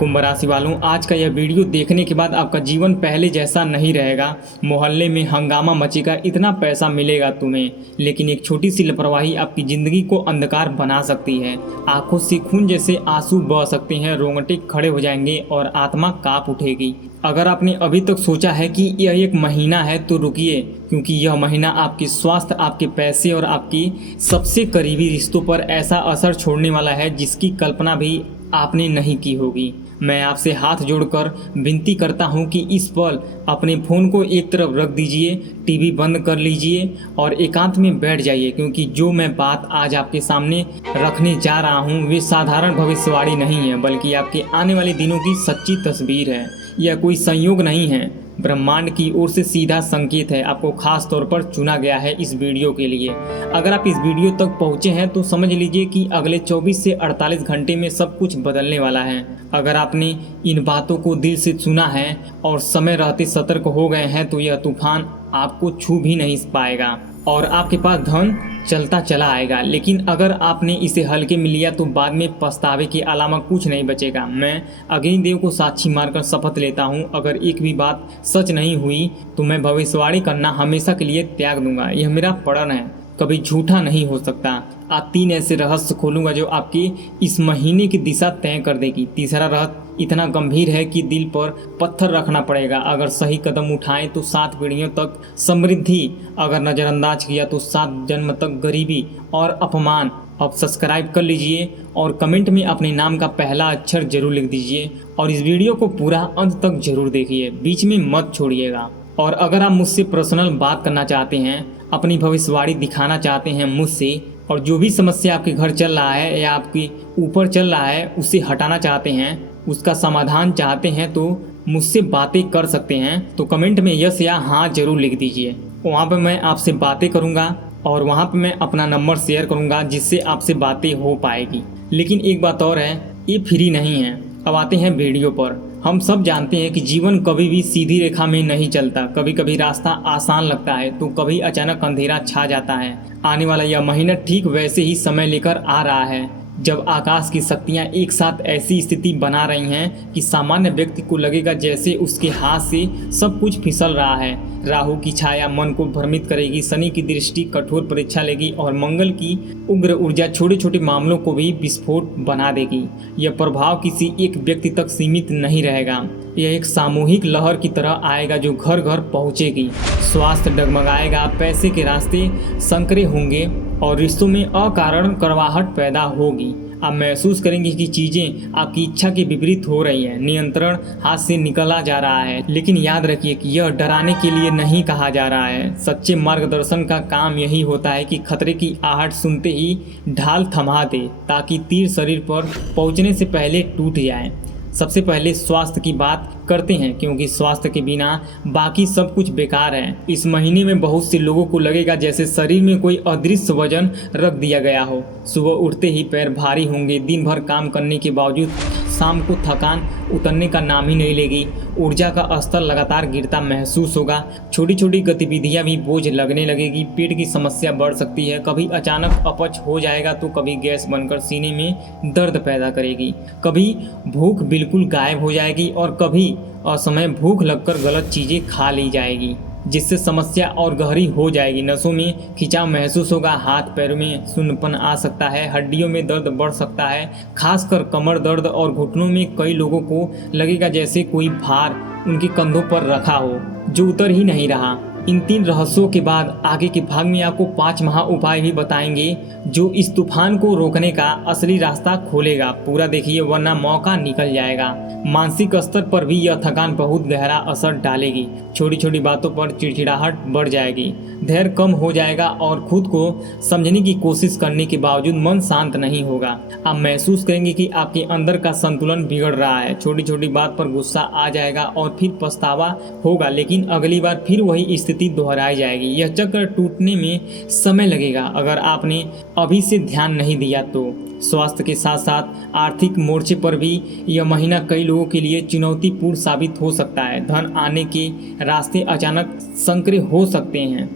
कुंभ राशि वालों, आज का यह वीडियो देखने के बाद आपका जीवन पहले जैसा नहीं रहेगा। मोहल्ले में हंगामा मचेगा, इतना पैसा मिलेगा तुम्हें, लेकिन एक छोटी सी लापरवाही आपकी जिंदगी को अंधकार बना सकती है। आंखों से खून जैसे आंसू बह सकते हैं, रोंगटे खड़े हो जाएंगे और आत्मा कांप उठेगी। अगर आपने अभी तक सोचा है कि यह एक महीना है तो रुकिए, क्योंकि यह महीना आपके स्वास्थ्य, आपके पैसे और आपकी सबसे करीबी रिश्तों पर ऐसा असर छोड़ने वाला है जिसकी कल्पना भी आपने नहीं की होगी। मैं आपसे हाथ जोड़कर विनती करता हूं कि इस पल अपने फ़ोन को एक तरफ रख दीजिए, टीवी बंद कर लीजिए और एकांत में बैठ जाइए, क्योंकि जो मैं बात आज आपके सामने रखने जा रहा हूं वे साधारण भविष्यवाणी नहीं है, बल्कि आपके आने वाले दिनों की सच्ची तस्वीर है। यह कोई संयोग नहीं है, ब्रह्मांड की ओर से सीधा संकेत है। आपको खास तौर पर चुना गया है इस वीडियो के लिए। अगर आप इस वीडियो तक पहुंचे हैं तो समझ लीजिए कि अगले 24 से 48 घंटे में सब कुछ बदलने वाला है। अगर आपने इन बातों को दिल से सुना है और समय रहते सतर्क हो गए हैं तो यह तूफान आपको छू भी नहीं पाएगा और आपके पास धन चलता चला आएगा। लेकिन अगर आपने इसे हल्के में लिया तो बाद में पछतावे के अलावा कुछ नहीं बचेगा। मैं अग्निदेव को साक्षी मारकर शपथ लेता हूँ, अगर एक भी बात सच नहीं हुई तो मैं भविष्यवाणी करना हमेशा के लिए त्याग दूंगा। यह मेरा प्रण है, कभी झूठा नहीं हो सकता। आज 3 ऐसे रहस्य खोलूंगा जो आपकी इस महीने की दिशा तय कर देगी। तीसरा रहस्य इतना गंभीर है कि दिल पर पत्थर रखना पड़ेगा। अगर सही कदम उठाएं तो 7 पीढ़ियों तक समृद्धि, अगर नज़रअंदाज किया तो 7 जन्म तक गरीबी और अपमान। अब सब्सक्राइब कर लीजिए और कमेंट में अपने नाम का पहला अक्षर जरूर लिख दीजिए और इस वीडियो को पूरा अंत तक जरूर देखिए, बीच में मत छोड़िएगा। और अगर आप मुझसे पर्सनल बात करना चाहते हैं, अपनी भविष्यवाणी दिखाना चाहते हैं मुझसे, और जो भी समस्या आपके घर चल रहा है या आपके ऊपर चल रहा है उसे हटाना चाहते हैं, उसका समाधान चाहते हैं तो मुझसे बातें कर सकते हैं। तो कमेंट में यस या हाँ जरूर लिख दीजिए। वहाँ पर मैं आपसे बातें करूँगा और वहाँ पर मैं अपना नंबर शेयर करूँगा जिससे आपसे बातें हो पाएगी। लेकिन एक बात और है, ये फ्री नहीं है। अब आते हैं वीडियो पर। हम सब जानते हैं कि जीवन कभी भी सीधी रेखा में नहीं चलता। कभी कभी रास्ता आसान लगता है तो कभी अचानक अंधेरा छा जाता है। आने वाला यह महीना ठीक वैसे ही समय लेकर आ रहा है जब आकाश की शक्तियां एक साथ ऐसी स्थिति बना रही हैं कि सामान्य व्यक्ति को लगेगा जैसे उसके हाथ से सब कुछ फिसल रहा है। राहु की छाया मन को भ्रमित करेगी, शनि की दृष्टि कठोर परीक्षा लेगी और मंगल की उग्र ऊर्जा छोटे छोटे मामलों को भी विस्फोट बना देगी। यह प्रभाव किसी एक व्यक्ति तक सीमित नहीं रहेगा, यह एक सामूहिक लहर की तरह आएगा जो घर घर पहुंचेगी। स्वास्थ्य डगमगाएगा, पैसे के रास्ते संकरे होंगे और रिश्तों में अकारण कड़वाहट पैदा होगी। आप महसूस करेंगे कि चीजें आपकी इच्छा के विपरीत हो रही हैं, नियंत्रण हाथ से निकला जा रहा है। लेकिन याद रखिए कि यह डराने के लिए नहीं कहा जा रहा है। सच्चे मार्गदर्शन का काम यही होता है कि खतरे की आहट सुनते ही ढाल थमा दे, ताकि तीर शरीर पर पहुंचने से पहले टूट जाए। सबसे पहले स्वास्थ्य की बात करते हैं, क्योंकि स्वास्थ्य के बिना बाकी सब कुछ बेकार है। इस महीने में बहुत से लोगों को लगेगा जैसे शरीर में कोई अदृश्य वजन रख दिया गया हो। सुबह उठते ही पैर भारी होंगे, दिन भर काम करने के बावजूद शाम को थकान उतरने का नाम ही नहीं लेगी। ऊर्जा का स्तर लगातार गिरता महसूस होगा। छोटी छोटी गतिविधियां भी बोझ लगने लगेगी। पेट की समस्या बढ़ सकती है, कभी अचानक अपच हो जाएगा तो कभी गैस बनकर सीने में दर्द पैदा करेगी। कभी भूख बिल्कुल गायब हो जाएगी और कभी असमय भूख लगकर गलत चीज़ें खा ली जाएगी, जिससे समस्या और गहरी हो जाएगी। नसों में खिंचाव महसूस होगा, हाथ पैरों में सुन्नपन आ सकता है, हड्डियों में दर्द बढ़ सकता है, खासकर कमर दर्द और घुटनों में। कई लोगों को लगेगा जैसे कोई भार उनके कंधों पर रखा हो जो उतर ही नहीं रहा। इन 3 रहस्यों के बाद आगे के भाग में आपको 5 महा उपाय भी बताएंगे जो इस तूफान को रोकने का असली रास्ता खोलेगा। पूरा देखिए वरना मौका निकल जाएगा। मानसिक स्तर पर भी यह थकान बहुत गहरा असर डालेगी। छोटी छोटी बातों पर चिड़चिड़ाहट बढ़ जाएगी, धैर्य कम हो जाएगा और खुद को समझने की कोशिश करने के बावजूद मन शांत नहीं होगा। आप महसूस करेंगे कि आपके अंदर का संतुलन बिगड़ रहा है। छोटी छोटी बात पर गुस्सा आ जाएगा और फिर पछतावा होगा, लेकिन अगली बार फिर वही स्थिति दोहराई जाएगी। यह चक्र टूटने में समय लगेगा अगर आपने अभी से ध्यान नहीं दिया तो। स्वास्थ्य के साथ साथ आर्थिक मोर्चे पर भी यह महीना कई लोगों के लिए चुनौतीपूर्ण साबित हो सकता है। धन आने के रास्ते अचानक संकरे हो सकते हैं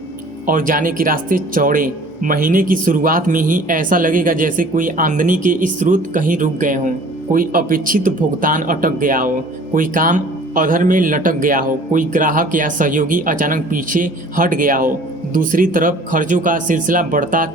और जाने के रास्ते चौड़े। महीने की शुरुआत में ही ऐसा लगेगा जैसे कोई आमदनी के स्रोत कहीं रुक गए हों। कोई अपेक्षित भुगतान अटक गया हो, कोई काम अधर में लटक गया हो, कोई ग्राहक या सहयोगी अचानक पीछे हट गया हो, दूसरी तरफ खर्चों का सिलसिला बढ़ता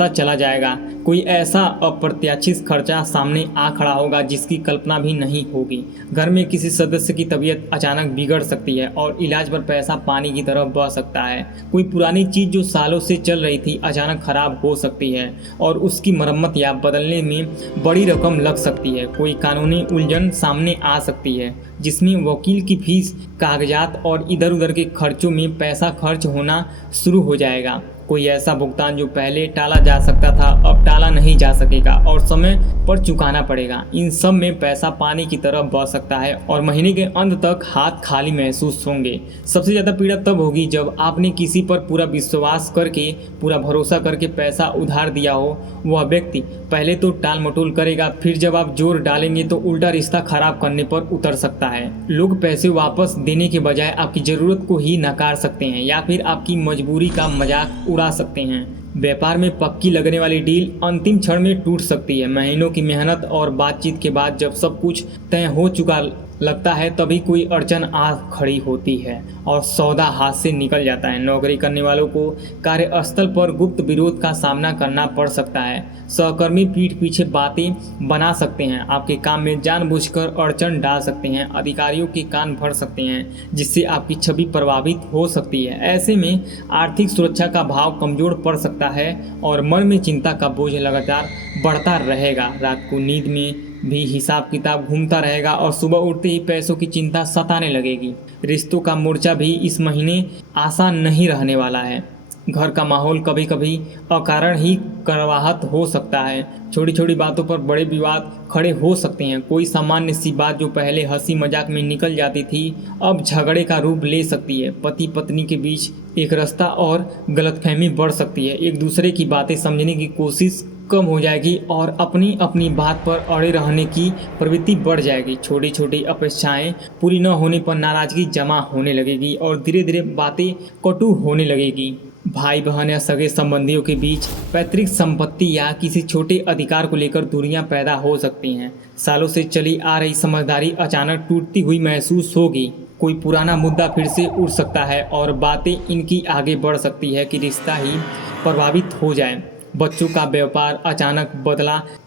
चला जाएगा। कोई ऐसा अप्रत्याशित खर्चा सामने आ खड़ा होगा जिसकी कल्पना भी नहीं होगी। घर में किसी सदस्य की तबीयत अचानक बिगड़ सकती है और इलाज पर पैसा पानी की तरह बह सकता है। कोई पुरानी चीज जो सालों से चल रही थी अचानक खराब हो सकती है और उसकी मरम्मत या बदलने में बड़ी रकम लग सकती है। कोई कानूनी उलझन सामने आ सकती है जिसमें वकील की फीस, कागजात और इधर उधर के खर्चों में पैसा खर्च होना शुरू हो जाएगा। कोई ऐसा भुगतान जो पहले टाला जा सकता था अब टाला नहीं जा सकेगा और समय पर चुकाना पड़ेगा। इन सब में पैसा पानी की तरह बह सकता है और महीने के अंत तक हाथ खाली महसूस होंगे। सबसे ज़्यादा पीड़ा तब होगी जब आपने किसी पर पूरा विश्वास करके, पूरा भरोसा करके पैसा उधार दिया हो। वह व्यक्ति पहले तो टाल मटोल करेगा, फिर जब आप जोर डालेंगे तो उल्टा रिश्ता खराब करने पर उतर सकता है। लोग पैसे वापस देने के बजाय आपकी ज़रूरत को ही नकार सकते हैं या फिर आपकी मजबूरी का मजाक उड़ा सकते हैं। व्यापार में पक्की लगने वाली डील अंतिम क्षण में टूट सकती है। महीनों की मेहनत और बातचीत के बाद जब सब कुछ तय हो चुका लगता है तभी कोई अड़चन आ खड़ी होती है और सौदा हाथ से निकल जाता है। नौकरी करने वालों को कार्यस्थल पर गुप्त विरोध का सामना करना पड़ सकता है। सहकर्मी पीठ पीछे बातें बना सकते हैं, आपके काम में जानबूझकर अड़चन डाल सकते हैं, अधिकारियों के कान भर सकते हैं जिससे आपकी छवि प्रभावित हो सकती है। ऐसे में आर्थिक सुरक्षा का भाव कमजोर पड़ सकता है और मन में चिंता का बोझ लगातार बढ़ता रहेगा। रात को नींद में भी हिसाब किताब घूमता रहेगा और सुबह उठते ही पैसों की चिंता सताने लगेगी। रिश्तों का मोर्चा भी इस महीने आसान नहीं रहने वाला है। घर का माहौल कभी कभी अकारण ही कड़वाहट हो सकता है। छोटी छोटी बातों पर बड़े विवाद खड़े हो सकते हैं। कोई सामान्य सी बात जो पहले हंसी मजाक में निकल जाती थी अब झगड़े का रूप ले सकती है। पति पत्नी के बीच एक रास्ता और गलतफहमी बढ़ सकती है। एक दूसरे की बातें समझने की कोशिश कम हो जाएगी और अपनी अपनी बात पर अड़े रहने की प्रवृत्ति बढ़ जाएगी। छोटी छोटी अपेक्षाएं पूरी न होने पर नाराजगी जमा होने लगेगी और धीरे धीरे बातें कटु होने लगेगी। भाई बहन या सगे संबंधियों के बीच पैतृक संपत्ति या किसी छोटे अधिकार को लेकर दूरियां पैदा हो सकती हैं। सालों से चली आ रही समझदारी अचानक टूटती हुई महसूस होगी। कोई पुराना मुद्दा फिर से उठ सकता है और बातें इनकी आगे बढ़ सकती है कि रिश्ता ही प्रभावित हो जाए। बच्चों का व्यापार अचानक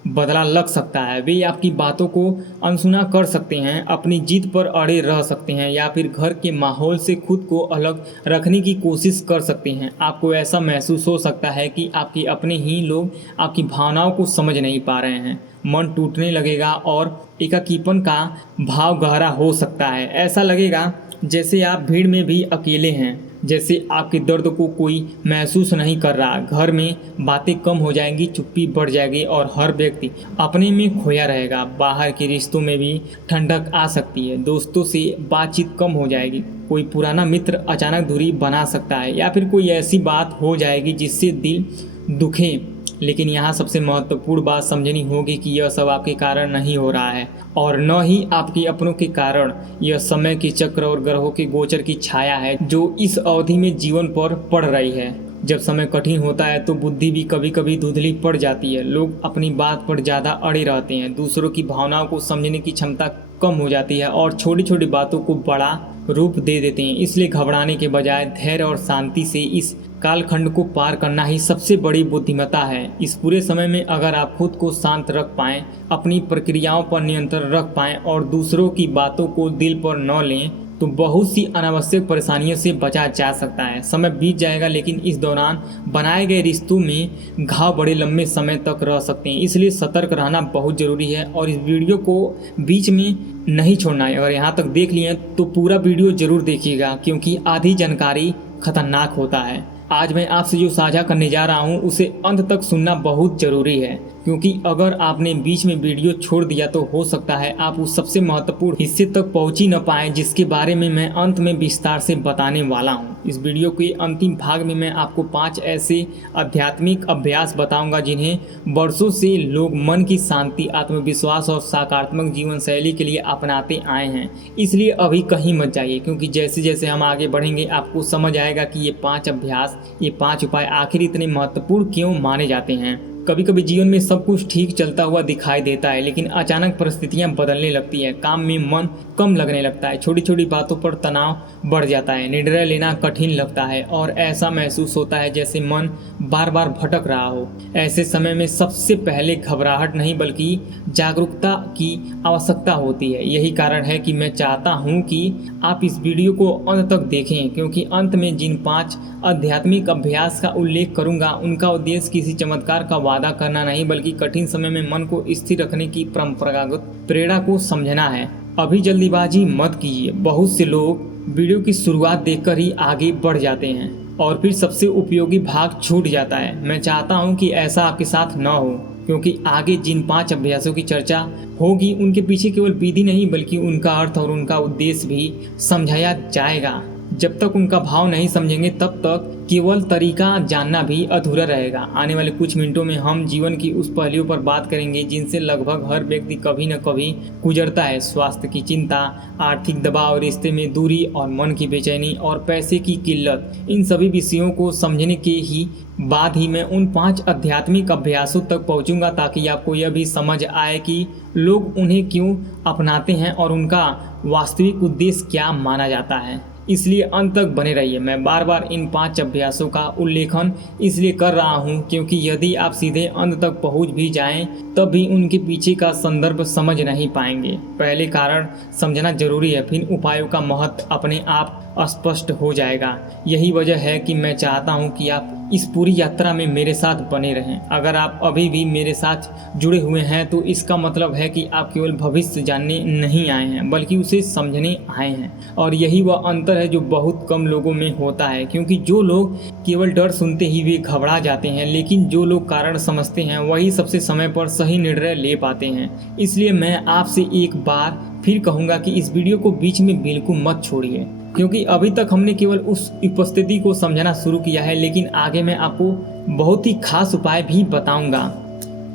बदला लग सकता है। वे आपकी बातों को अनसुना कर सकते हैं, अपनी जिद पर अड़े रह सकते हैं या फिर घर के माहौल से खुद को अलग रखने की कोशिश कर सकते हैं। आपको ऐसा महसूस हो सकता है कि आपके अपने ही लोग आपकी भावनाओं को समझ नहीं पा रहे हैं। मन टूटने लगेगा और एकाकीपन का भाव गहरा हो सकता है। ऐसा लगेगा जैसे आप भीड़ में भी अकेले हैं, जैसे आपके दर्द को कोई महसूस नहीं कर रहा। घर में बातें कम हो जाएंगी, चुप्पी बढ़ जाएगी और हर व्यक्ति अपने में खोया रहेगा। बाहर के रिश्तों में भी ठंडक आ सकती है, दोस्तों से बातचीत कम हो जाएगी। कोई पुराना मित्र अचानक दूरी बना सकता है या फिर कोई ऐसी बात हो जाएगी जिससे दिल दुखे। लेकिन यहाँ सबसे महत्वपूर्ण बात समझनी होगी कि यह सब आपके कारण नहीं हो रहा है और न ही आपके अपनों के कारण। यह समय के चक्र और ग्रहों के गोचर की छाया है जो इस अवधि में जीवन पर पड़ रही है। जब समय कठिन होता है तो बुद्धि भी कभी कभी धुंधली पड़ जाती है। लोग अपनी बात पर ज़्यादा अड़े रहते हैं, दूसरों की भावनाओं को समझने की क्षमता कम हो जाती है और छोटी छोटी बातों को बड़ा रूप दे देते हैं। इसलिए घबराने के बजाय धैर्य और शांति से इस कालखंड को पार करना ही सबसे बड़ी बुद्धिमत्ता है। इस पूरे समय में अगर आप खुद को शांत रख पाएं, अपनी प्रक्रियाओं पर नियंत्रण रख पाएं और दूसरों की बातों को दिल पर न लें तो बहुत सी अनावश्यक परेशानियों से बचा जा सकता है। समय बीत जाएगा लेकिन इस दौरान बनाए गए रिश्तों में घाव बड़े लंबे समय तक रह सकते हैं। इसलिए सतर्क रहना बहुत ज़रूरी है और इस वीडियो को बीच में नहीं छोड़ना है। अगर यहाँ तक देख लिए तो पूरा वीडियो ज़रूर देखिएगा क्योंकि आधी जानकारी खतरनाक होता है। आज मैं आपसे जो साझा करने जा रहा हूँ उसे अंत तक सुनना बहुत ज़रूरी है क्योंकि अगर आपने बीच में वीडियो छोड़ दिया तो हो सकता है आप उस सबसे महत्वपूर्ण हिस्से तक पहुँच ही न पाएँ जिसके बारे में मैं अंत में विस्तार से बताने वाला हूँ। इस वीडियो के अंतिम भाग में मैं आपको 5 ऐसे आध्यात्मिक अभ्यास बताऊंगा जिन्हें वर्षों से लोग मन की शांति, आत्मविश्वास और सकारात्मक जीवन शैली के लिए अपनाते आए हैं। इसलिए अभी कहीं मत जाइए क्योंकि जैसे जैसे हम आगे बढ़ेंगे आपको समझ आएगा कि ये 5 अभ्यास, ये 5 उपाय आखिर इतने महत्वपूर्ण क्यों माने जाते हैं। कभी कभी जीवन में सब कुछ ठीक चलता हुआ दिखाई देता है, लेकिन अचानक परिस्थितियां बदलने लगती हैं। काम में मन कम लगने लगता है, छोटी छोटी बातों पर तनाव बढ़ जाता है, निर्णय लेना कठिन लगता है और ऐसा महसूस होता है जैसे मन बार बार भटक रहा हो। ऐसे समय में सबसे पहले घबराहट नहीं बल्कि जागरूकता की आवश्यकता होती है। यही कारण है कि मैं चाहता हूँ कि आप इस वीडियो को अंत तक देखें, क्योंकि अंत में जिन 5 आध्यात्मिक अभ्यास का उल्लेख करूंगा उनका उद्देश्य किसी चमत्कार का वादा करना नहीं बल्कि कठिन समय में मन को स्थिर रखने की परंपरागत प्रेरणा को समझना है। अभी जल्दीबाजी मत कीजिए। बहुत से लोग वीडियो की शुरुआत देखकर ही आगे बढ़ जाते हैं और फिर सबसे उपयोगी भाग छूट जाता है। मैं चाहता हूं कि ऐसा आपके साथ न हो, क्योंकि आगे जिन 5 अभ्यासों की चर्चा होगी उनके पीछे केवल विधि नहीं बल्कि उनका अर्थ और उनका उद्देश्य भी समझाया जाएगा। जब तक उनका भाव नहीं समझेंगे तब तक केवल तरीका जानना भी अधूरा रहेगा। आने वाले कुछ मिनटों में हम जीवन की उस पहलुओं पर बात करेंगे जिनसे लगभग हर व्यक्ति कभी न कभी गुजरता है। स्वास्थ्य की चिंता, आर्थिक दबाव, रिश्ते में दूरी और मन की बेचैनी और पैसे की किल्लत। इन सभी विषयों को समझने के ही बाद ही मैं उन 5 आध्यात्मिक अभ्यासों तक पहुंचूंगा, ताकि आपको यह भी समझ आए कि लोग उन्हें क्यों अपनाते हैं और उनका वास्तविक उद्देश्य क्या माना जाता है। इसलिए अंत तक बने रहिए। मैं बार बार इन 5 अभ्यासों का उल्लेखन इसलिए कर रहा हूं क्योंकि यदि आप सीधे अंत तक पहुंच भी जाएं तब भी उनके पीछे का संदर्भ समझ नहीं पाएंगे। पहले कारण समझना जरूरी है, फिर उपायों का महत्व अपने आप स्पष्ट हो जाएगा। यही वजह है कि मैं चाहता हूं कि आप इस पूरी यात्रा में मेरे साथ बने रहें। अगर आप अभी भी मेरे साथ जुड़े हुए हैं तो इसका मतलब है कि आप केवल भविष्य जानने नहीं आए हैं बल्कि उसे समझने आए हैं। और यही वह अंतर है जो बहुत कम लोगों में होता है, क्योंकि जो लोग केवल डर सुनते ही वे घबरा जाते हैं, लेकिन जो लोग कारण समझते हैं वही सबसे समय पर सही निर्णय ले पाते हैं। इसलिए मैं आपसे एक बार फिर कहूँगा कि इस वीडियो को बीच में बिल्कुल मत छोड़िए, क्योंकि अभी तक हमने केवल उस उपस्थिति को समझना शुरू किया है, लेकिन आगे मैं आपको बहुत ही खास उपाय भी बताऊंगा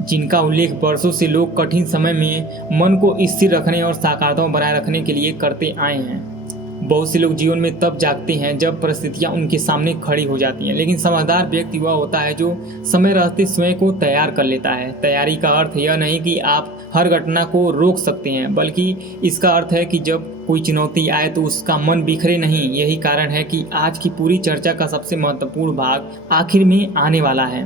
जिनका उल्लेख वर्षों से लोग कठिन समय में मन को स्थिर रखने और साकारता बनाए रखने के लिए करते आए हैं। बहुत से लोग जीवन में तब जागते हैं जब परिस्थितियां उनके सामने खड़ी हो जाती हैं, लेकिन समझदार व्यक्ति वह होता है जो समय रहते स्वयं को तैयार कर लेता है। तैयारी का अर्थ यह नहीं कि आप हर घटना को रोक सकते हैं, बल्कि इसका अर्थ है कि जब कोई चुनौती आए तो उसका मन बिखरे नहीं। यही कारण है कि आज की पूरी चर्चा का सबसे महत्वपूर्ण भाग आखिर में आने वाला है।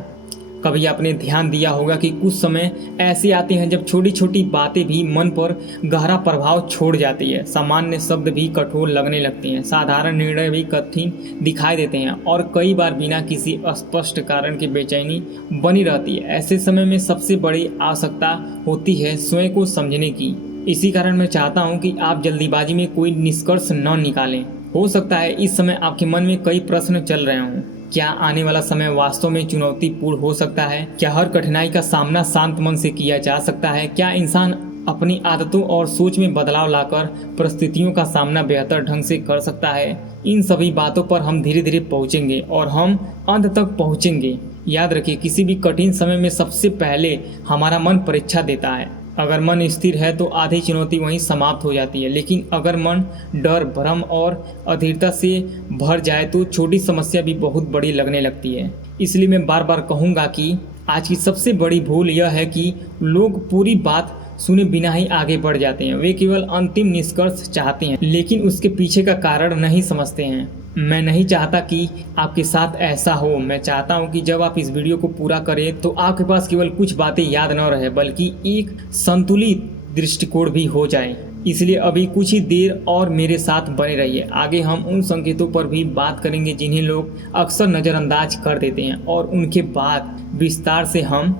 कभी आपने ध्यान दिया होगा कि कुछ समय ऐसे आते हैं जब छोटी छोटी बातें भी मन पर गहरा प्रभाव छोड़ जाती है। सामान्य शब्द भी कठोर लगने लगते हैं, साधारण निर्णय भी कठिन दिखाई देते हैं और कई बार बिना किसी स्पष्ट कारण के बेचैनी बनी रहती है। ऐसे समय में सबसे बड़ी आवश्यकता होती है स्वयं को समझने की। इसी कारण मैं चाहता हूँ कि आप जल्दीबाजी में कोई निष्कर्ष न निकालें। हो सकता है इस समय आपके मन में कई प्रश्न चल रहे हों। क्या आने वाला समय वास्तव में चुनौतीपूर्ण हो सकता है? क्या हर कठिनाई का सामना शांत मन से किया जा सकता है? क्या इंसान अपनी आदतों और सोच में बदलाव लाकर परिस्थितियों का सामना बेहतर ढंग से कर सकता है? इन सभी बातों पर हम धीरे धीरे पहुंचेंगे और हम अंत तक पहुंचेंगे। याद रखिए, किसी भी कठिन समय में सबसे पहले हमारा मन परीक्षा देता है। अगर मन स्थिर है तो आधी चुनौती वहीं समाप्त हो जाती है, लेकिन अगर मन डर, भ्रम और अधीरता से भर जाए तो छोटी समस्या भी बहुत बड़ी लगने लगती है। इसलिए मैं बार बार कहूँगा कि आज की सबसे बड़ी भूल यह है कि लोग पूरी बात सुने बिना ही आगे बढ़ जाते हैं। वे केवल अंतिम निष्कर्ष चाहते हैं, लेकिन उसके पीछे का कारण नहीं समझते हैं। मैं नहीं चाहता कि आपके साथ ऐसा हो। मैं चाहता हूं कि जब आप इस वीडियो को पूरा करें तो आपके पास केवल कुछ बातें याद न रहे बल्कि एक संतुलित दृष्टिकोण भी हो जाए। इसलिए अभी कुछ ही देर और मेरे साथ बने रहिए। आगे हम उन संकेतों पर भी बात करेंगे जिन्हें लोग अक्सर नज़रअंदाज कर देते हैं और उनके बाद विस्तार से हम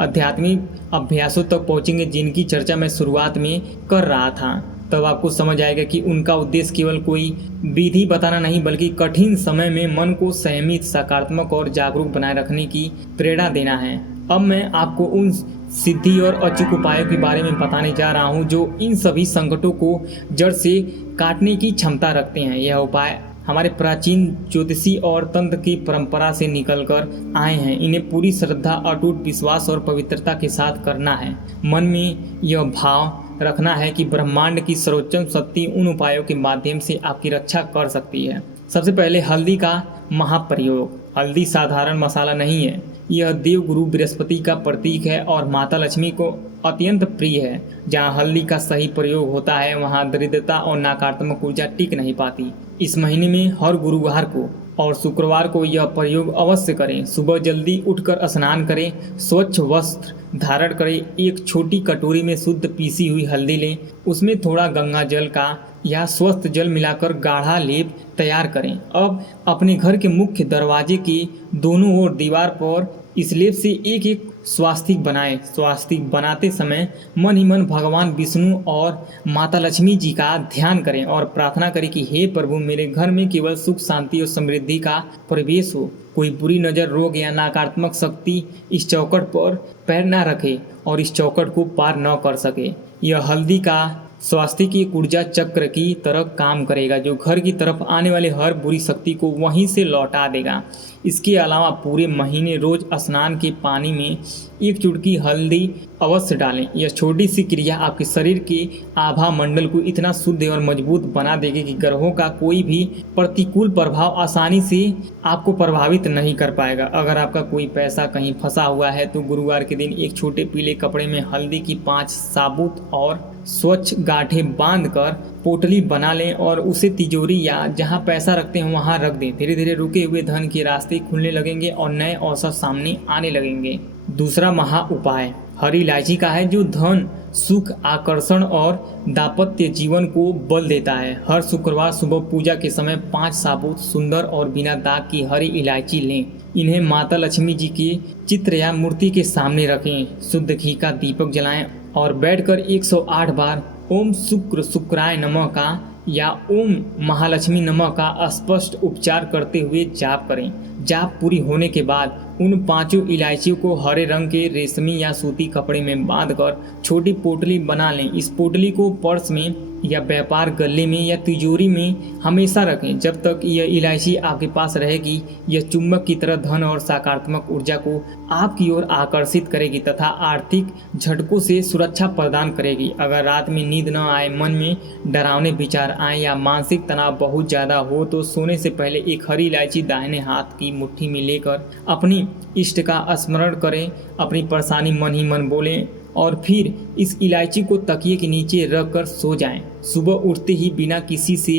आध्यात्मिक अभ्यासों तक पहुंचेंगे जिनकी चर्चा मैं शुरुआत में कर रहा था। तब आपको समझ आएगा कि उनका उद्देश्य केवल कोई विधि बताना नहीं बल्कि कठिन समय में मन को संयमित, सकारात्मक और जागरूक बनाए रखने की प्रेरणा देना है। अब मैं आपको उन सिद्धि और अचूक उपायों के बारे में बताने जा रहा हूं जो इन सभी संकटों को जड़ से काटने की क्षमता रखते हैं। यह उपाय हमारे प्राचीन ज्योतिषी और तंत्र की परंपरा से निकलकर आए हैं। इन्हें पूरी श्रद्धा, अटूट विश्वास और पवित्रता के साथ करना है। मन में यह भाव रखना है कि ब्रह्मांड की सर्वोच्च शक्ति उन उपायों के माध्यम से आपकी रक्षा कर सकती है। सबसे पहले हल्दी का महाप्रयोग। हल्दी साधारण मसाला नहीं है, यह देवगुरु बृहस्पति का प्रतीक है और माता लक्ष्मी को अत्यंत प्रिय है। जहाँ हल्दी का सही प्रयोग होता है वहाँ दरिद्रता और नकारात्मक ऊर्जा टिक नहीं पाती। इस महीने में हर गुरुवार को और शुक्रवार को यह प्रयोग अवश्य करें। सुबह जल्दी उठकर स्नान करें, स्वच्छ वस्त्र धारण करें, एक छोटी कटोरी में शुद्ध पीसी हुई हल्दी लें, उसमें थोड़ा गंगा जल का या स्वस्थ जल मिलाकर गाढ़ा लेप तैयार करें। अब अपने घर के मुख्य दरवाजे के दोनों ओर दीवार पर इस लेप से एक एक स्वास्तिक बनाएं। स्वास्तिक बनाते समय मन ही मन भगवान विष्णु और माता लक्ष्मी जी का ध्यान करें और प्रार्थना करें कि हे प्रभु, मेरे घर में केवल सुख शांति और समृद्धि का प्रवेश हो। कोई बुरी नज़र, रोग या नकारात्मक शक्ति इस चौखट पर पैर न रखे और इस चौखट को पार न कर सके। यह हल्दी का स्वास्तिक एक ऊर्जा चक्र की तरह काम करेगा जो घर की तरफ आने वाले हर बुरी शक्ति को वहीं से लौटा देगा। इसके अलावा पूरे महीने रोज स्नान के पानी में एक चुटकी हल्दी अवश्य डालें। यह छोटी सी क्रिया आपके शरीर के आभा मंडल को इतना शुद्ध और मजबूत बना देगी कि ग्रहों का कोई भी प्रतिकूल प्रभाव आसानी से आपको प्रभावित नहीं कर पाएगा। अगर आपका कोई पैसा कहीं फंसा हुआ है तो गुरुवार के दिन एक छोटे पीले कपड़े में हल्दी की 5 साबुत और स्वच्छ गांठें बांधकर पोटली बना लें और उसे तिजोरी या जहां पैसा रखते हैं वहां रख दें। धीरे धीरे रुके हुए धन के रास्ते खुलने लगेंगे और नए अवसर सामने आने लगेंगे। दूसरा महा उपाय हरी इलायची का है जो धन, सुख, आकर्षण और दाम्पत्य जीवन को बल देता है। हर शुक्रवार सुबह पूजा के समय 5 साबुत सुंदर और बिना दाग की हरी इलायची लें। इन्हें माता लक्ष्मी जी के चित्र या मूर्ति के सामने रखें। शुद्ध घी का दीपक जलाएं और बैठकर 108 बार ओम शुक्र शुक्राय नमः का या ओम महालक्ष्मी नमः का स्पष्ट उच्चार करते हुए जाप करें। जाप पूरी होने के बाद उन 5 इलायचियों को हरे रंग के रेशमी या सूती कपड़े में बांधकर छोटी पोटली बना लें। इस पोटली को पर्स में या व्यापार गले में या तिजोरी में हमेशा रखें। जब तक यह इलायची आपके पास रहेगी यह चुंबक की तरह धन और सकारात्मक ऊर्जा को आपकी ओर आकर्षित करेगी तथा आर्थिक झटकों से सुरक्षा प्रदान करेगी। अगर रात में नींद न आए, मन में डरावने विचार आए या मानसिक तनाव बहुत ज़्यादा हो तो सोने से पहले एक हरी इलायची दाहिने हाथ की मुट्ठी में लेकर अपनी इष्ट का स्मरण करें। अपनी परेशानी मन ही मन बोलें और फिर इस इलायची को तकिए के नीचे रख कर सो जाएं। सुबह उठते ही बिना किसी से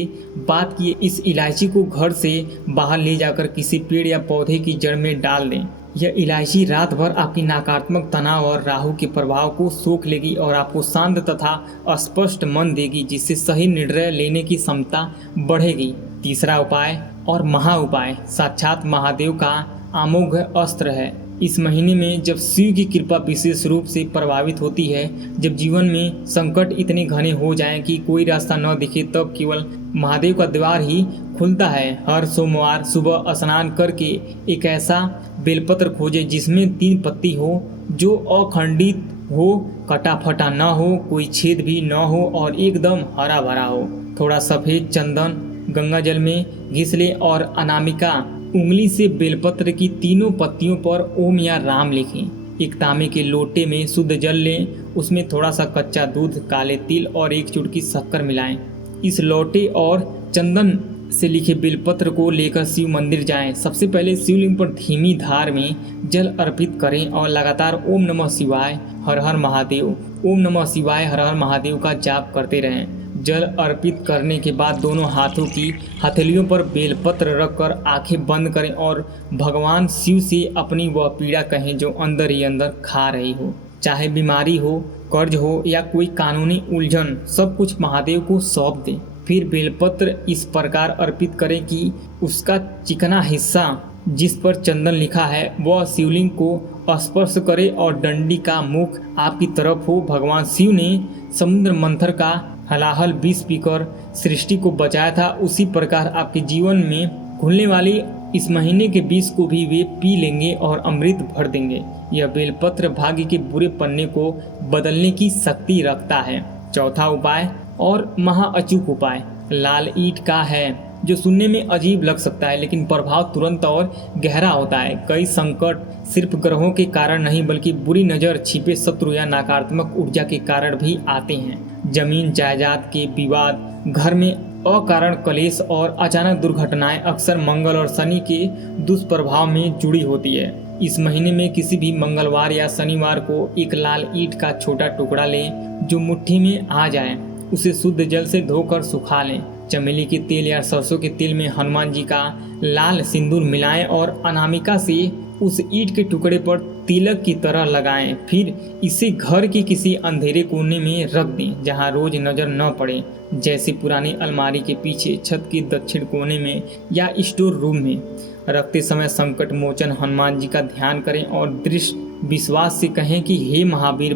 बात किए इस इलायची को घर से बाहर ले जाकर किसी पेड़ या पौधे की जड़ में डाल दें। यह इलायची रात भर आपकी नकारात्मक तनाव और राहु के प्रभाव को सोख लेगी और आपको शांत तथा स्पष्ट मन देगी, जिससे सही निर्णय लेने की क्षमता बढ़ेगी। तीसरा उपाय और महा उपाय साक्षात महादेव का अमोघ अस्त्र है। इस महीने में जब शिव की कृपा विशेष रूप से प्रभावित होती है, जब जीवन में संकट इतने घने हो जाएं कि कोई रास्ता न दिखे, तब केवल महादेव का द्वार ही खुलता है। हर सोमवार सुबह स्नान करके एक ऐसा बेलपत्र खोजे जिसमें 3 पत्ती हो, जो अखंडित हो, कटा फटा न हो, कोई छेद भी न हो और एकदम हरा भरा हो। थोड़ा सफ़ेद चंदन गंगा जल में घिस ले और अनामिका उंगली से बेलपत्र की 3 पत्तियों पर ओम या राम लिखें। एक तांबे के लोटे में शुद्ध जल लें, उसमें थोड़ा सा कच्चा दूध, काले तिल और एक चुटकी शक्कर मिलाएं। इस लोटे और चंदन से लिखे बेलपत्र को लेकर शिव मंदिर जाएं। सबसे पहले शिवलिंग पर धीमी धार में जल अर्पित करें और लगातार ओम नमः शिवाय हर हर महादेव, ओम नमः शिवाय हर हर महादेव का जाप करते रहें। जल अर्पित करने के बाद दोनों हाथों की हथेलियों पर बेलपत्र रखकर आंखें बंद करें और भगवान शिव से अपनी वह पीड़ा कहें जो अंदर ही अंदर खा रही हो। चाहे बीमारी हो, कर्ज हो या कोई कानूनी उलझन, सब कुछ महादेव को सौंप दें। फिर बेलपत्र इस प्रकार अर्पित करें कि उसका चिकना हिस्सा जिस पर चंदन लिखा है वह शिवलिंग को स्पर्श करे और डंडी का मुख आपकी तरफ हो। भगवान शिव ने समुद्र मंथर का हलाहल विष पीकर सृष्टि को बचाया था, उसी प्रकार आपके जीवन में घुलने वाली इस महीने के विष को भी वे पी लेंगे और अमृत भर देंगे। यह बेलपत्र भाग्य के बुरे पन्ने को बदलने की शक्ति रखता है। चौथा उपाय और महा अचूक उपाय लाल ईंट का है, जो सुनने में अजीब लग सकता है लेकिन प्रभाव तुरंत और गहरा होता है। कई संकट सिर्फ ग्रहों के कारण नहीं बल्कि बुरी नज़र, छिपे शत्रु या नकारात्मक ऊर्जा के कारण भी आते हैं। जमीन जायदाद के विवाद, घर में अकारण क्लेश और अचानक दुर्घटनाएं अक्सर मंगल और शनि के दुष्प्रभाव में जुड़ी होती है। इस महीने में किसी भी मंगलवार या शनिवार को एक लाल ईंट का छोटा टुकड़ा लें जो मुट्ठी में आ जाए। उसे शुद्ध जल से धोकर सुखा लें। चमेली के तेल या सरसों के तेल में हनुमान जी का लाल सिंदूर मिलाएं और अनामिका से उस ईंट के टुकड़े पर तिलक की तरह लगाएं। फिर इसे घर के किसी अंधेरे कोने में रख दें जहां रोज नजर न पड़े, जैसे पुरानी अलमारी के पीछे, छत के दक्षिण कोने में या स्टोर रूम में। रखते समय संकट मोचन हनुमान जी का ध्यान करें और दृढ़ विश्वास से कहें कि हे महावीर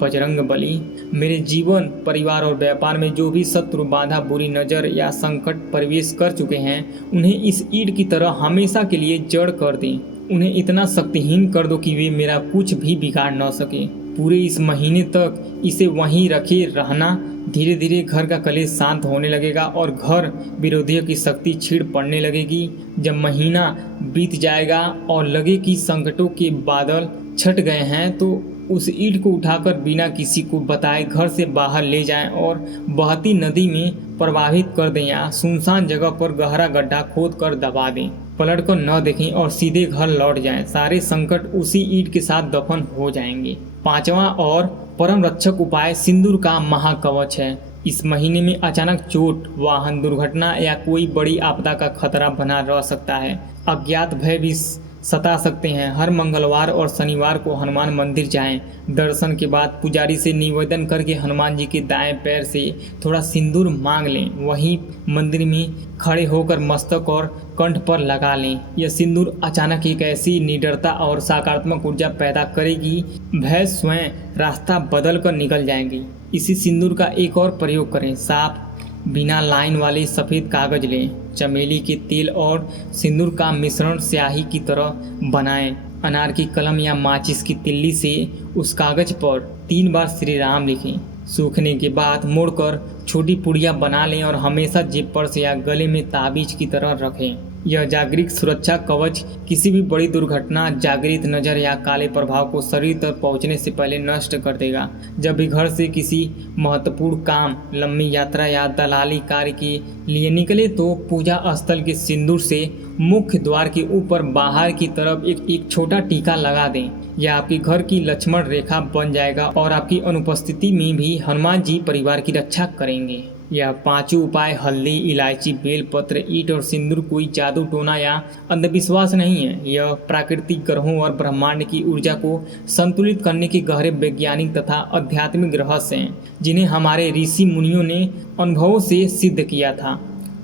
बजरंग बली, मेरे जीवन, परिवार और व्यापार में जो भी शत्रु, बाधा, बुरी नजर या संकट प्रवेश कर चुके हैं, उन्हें इस ईंट की तरह हमेशा के लिए जड़ कर दें। उन्हें इतना शक्तिहीन कर दो कि वे मेरा कुछ भी बिगाड़ न सके। पूरे इस महीने तक इसे वहीं रखे रहना। धीरे धीरे घर का कलेश शांत होने लगेगा और घर विरोधियों की शक्ति छीड़ पड़ने लगेगी। जब महीना बीत जाएगा और लगे कि संकटों के बादल छट गए हैं, तो उस ईंट को उठाकर बिना किसी को बताए घर से बाहर ले जाएं और बहती नदी में प्रवाहित कर दें या सुनसान जगह पर गहरा गड्ढा खोद कर दबा दें। पलट कर न देखें और सीधे घर लौट जाएं। सारे संकट उसी ईंट के साथ दफन हो जाएंगे। पांचवा और परम रक्षक उपाय सिंदूर का महाकवच है। इस महीने में अचानक चोट, वाहन दुर्घटना या कोई बड़ी आपदा का खतरा बना रह सकता है। अज्ञात भय भी सता सकते हैं। हर मंगलवार और शनिवार को हनुमान मंदिर जाएं। दर्शन के बाद पुजारी से निवेदन करके हनुमान जी के दाएं पैर से थोड़ा सिंदूर मांग लें। वहीं मंदिर में खड़े होकर मस्तक और कंठ पर लगा लें। यह सिंदूर अचानक एक ऐसी निडरता और सकारात्मक ऊर्जा पैदा करेगी, भय स्वयं रास्ता बदल कर निकल जाएंगी। इसी सिंदूर का एक और प्रयोग करें। साफ बिना लाइन वाले सफ़ेद कागज लें। चमेली के तेल और सिंदूर का मिश्रण स्याही की तरह बनाएं। अनार की कलम या माचिस की तिल्ली से उस कागज पर 3 बार श्री राम लिखें। सूखने के बाद मोड़कर छोटी पुड़िया बना लें और हमेशा जेब पर्स या गले में ताबीज की तरह रखें। यह जागृत सुरक्षा कवच किसी भी बड़ी दुर्घटना, जागृत नज़र या काले प्रभाव को शरीर तक पहुंचने से पहले नष्ट कर देगा। जब भी घर से किसी महत्वपूर्ण काम, लंबी यात्रा या दलाली कार्य के लिए निकले तो पूजा स्थल के सिंदूर से मुख्य द्वार के ऊपर बाहर की तरफ एक छोटा टीका लगा दें। यह आपके घर की लक्ष्मण रेखा बन जाएगा और आपकी अनुपस्थिति में भी हनुमान जी परिवार की रक्षा करेंगे। यह पांचों उपाय हल्दी, इलायची, बेलपत्र, ईंट और सिंदूर कोई जादू टोना या अंधविश्वास नहीं है। यह प्राकृतिक ग्रहों और ब्रह्मांड की ऊर्जा को संतुलित करने के गहरे वैज्ञानिक तथा आध्यात्मिक रहस्य हैं, जिन्हें हमारे ऋषि मुनियों ने अनुभवों से सिद्ध किया था।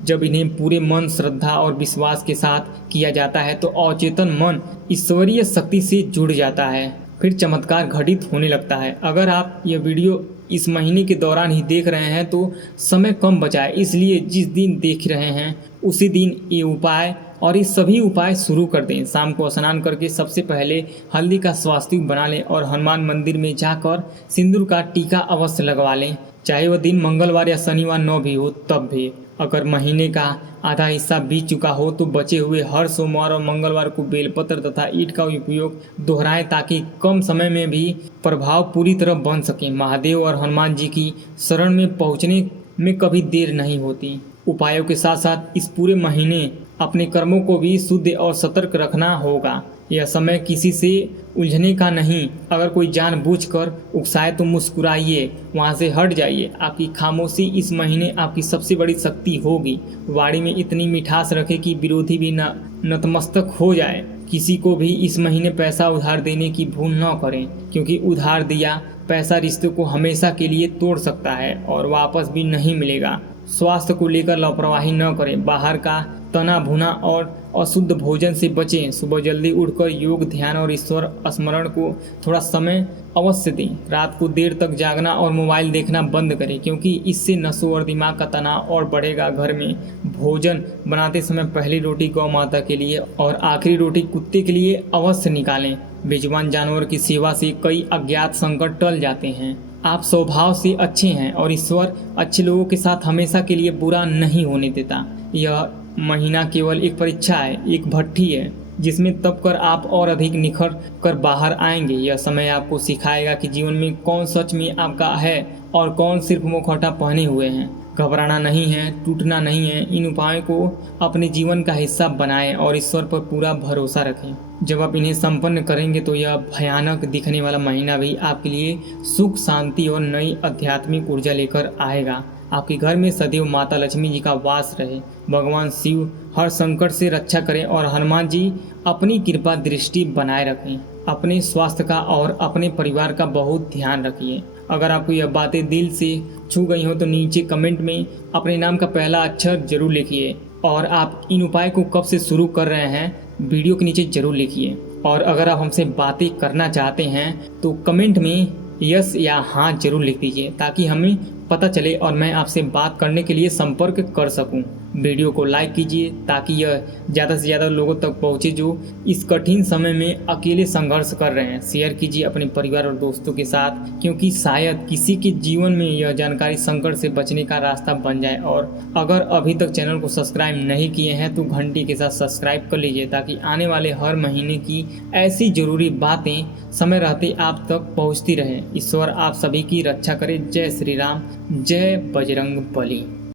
जब इन्हें पूरे मन, श्रद्धा और विश्वास के साथ किया जाता है तो अवचेतन मन ईश्वरीय शक्ति से जुड़ जाता है, फिर चमत्कार घटित होने लगता है। अगर आप यह वीडियो इस महीने के दौरान ही देख रहे हैं तो समय कम बचा है, इसलिए जिस दिन देख रहे हैं उसी दिन ये उपाय और ये सभी उपाय शुरू कर दें। शाम को स्नान करके सबसे पहले हल्दी का स्वास्तिक बना लें और हनुमान मंदिर में जाकर सिंदूर का टीका अवश्य लगवा लें, चाहे वह दिन मंगलवार या शनिवार न भी हो तब भी। अगर महीने का आधा हिस्सा बीत चुका हो तो बचे हुए हर सोमवार और मंगलवार को बेलपत्र तथा ईंट का उपयोग दोहराएं ताकि कम समय में भी प्रभाव पूरी तरह बन सके। महादेव और हनुमान जी की शरण में पहुंचने में कभी देर नहीं होती। उपायों के साथ साथ इस पूरे महीने अपने कर्मों को भी शुद्ध और सतर्क रखना होगा। यह समय किसी से उलझने का नहीं। अगर कोई जानबूझकर उकसाए तो मुस्कुराइए, वहाँ से हट जाइए। आपकी खामोशी इस महीने आपकी सबसे बड़ी शक्ति होगी। वाणी में इतनी मिठास रखें कि विरोधी भी नतमस्तक हो जाए। किसी को भी इस महीने पैसा उधार देने की भूल न करें, क्योंकि उधार दिया पैसा रिश्तों को हमेशा के लिए तोड़ सकता है और वापस भी नहीं मिलेगा। स्वास्थ्य को लेकर लापरवाही न करें। बाहर का तना भुना और अशुद्ध भोजन से बचें। सुबह जल्दी उठकर योग, ध्यान और ईश्वर स्मरण को थोड़ा समय अवश्य दें। रात को देर तक जागना और मोबाइल देखना बंद करें, क्योंकि इससे नसों और दिमाग का तनाव और बढ़ेगा। घर में भोजन बनाते समय पहली रोटी गौ माता के लिए और आखिरी रोटी कुत्ते के लिए अवश्य निकालें। बेजुबान जानवर की सेवा से कई अज्ञात संकट टल जाते हैं। आप स्वभाव से अच्छे हैं और ईश्वर अच्छे लोगों के साथ हमेशा के लिए बुरा नहीं होने देता। यह महीना केवल एक परीक्षा है, एक भट्ठी है जिसमें तब कर आप और अधिक निखर कर बाहर आएंगे। यह समय आपको सिखाएगा कि जीवन में कौन सच में आपका है और कौन सिर्फ मुखौटा पहने हुए हैं। घबराना नहीं है, टूटना नहीं है। इन उपायों को अपने जीवन का हिस्सा बनाएं और ईश्वर पर पूरा भरोसा रखें। जब आप इन्हें संपन्न करेंगे तो यह भयानक दिखने वाला महीना भी आपके लिए सुख, शांति और नई आध्यात्मिक ऊर्जा लेकर आएगा। आपके घर में सदैव माता लक्ष्मी जी का वास रहे, भगवान शिव हर संकट से रक्षा करें और हनुमान जी अपनी कृपा दृष्टि बनाए रखें। अपने स्वास्थ्य का और अपने परिवार का बहुत ध्यान रखिए। अगर आपको यह बातें दिल से छू गई हो तो नीचे कमेंट में अपने नाम का पहला अक्षर जरूर लिखिए और आप इन उपाय को कब से शुरू कर रहे हैं वीडियो के नीचे जरूर लिखिए। और अगर आप हमसे बातें करना चाहते हैं तो कमेंट में यस या हाँ जरूर लिख दीजिए ताकि हमें पता चले और मैं आपसे बात करने के लिए संपर्क कर सकूं। वीडियो को लाइक कीजिए ताकि यह ज़्यादा से ज़्यादा लोगों तक पहुंचे जो इस कठिन समय में अकेले संघर्ष कर रहे हैं। शेयर कीजिए अपने परिवार और दोस्तों के साथ, क्योंकि शायद किसी के जीवन में यह जानकारी संकट से बचने का रास्ता बन जाए। और अगर अभी तक चैनल को सब्सक्राइब नहीं किए हैं तो घंटी के साथ सब्सक्राइब कर लीजिए ताकि आने वाले हर महीने की ऐसी ज़रूरी बातें समय रहते आप तक पहुँचती रहें। ईश्वर आप सभी की रक्षा करे। जय श्री राम, जय बजरंग बली।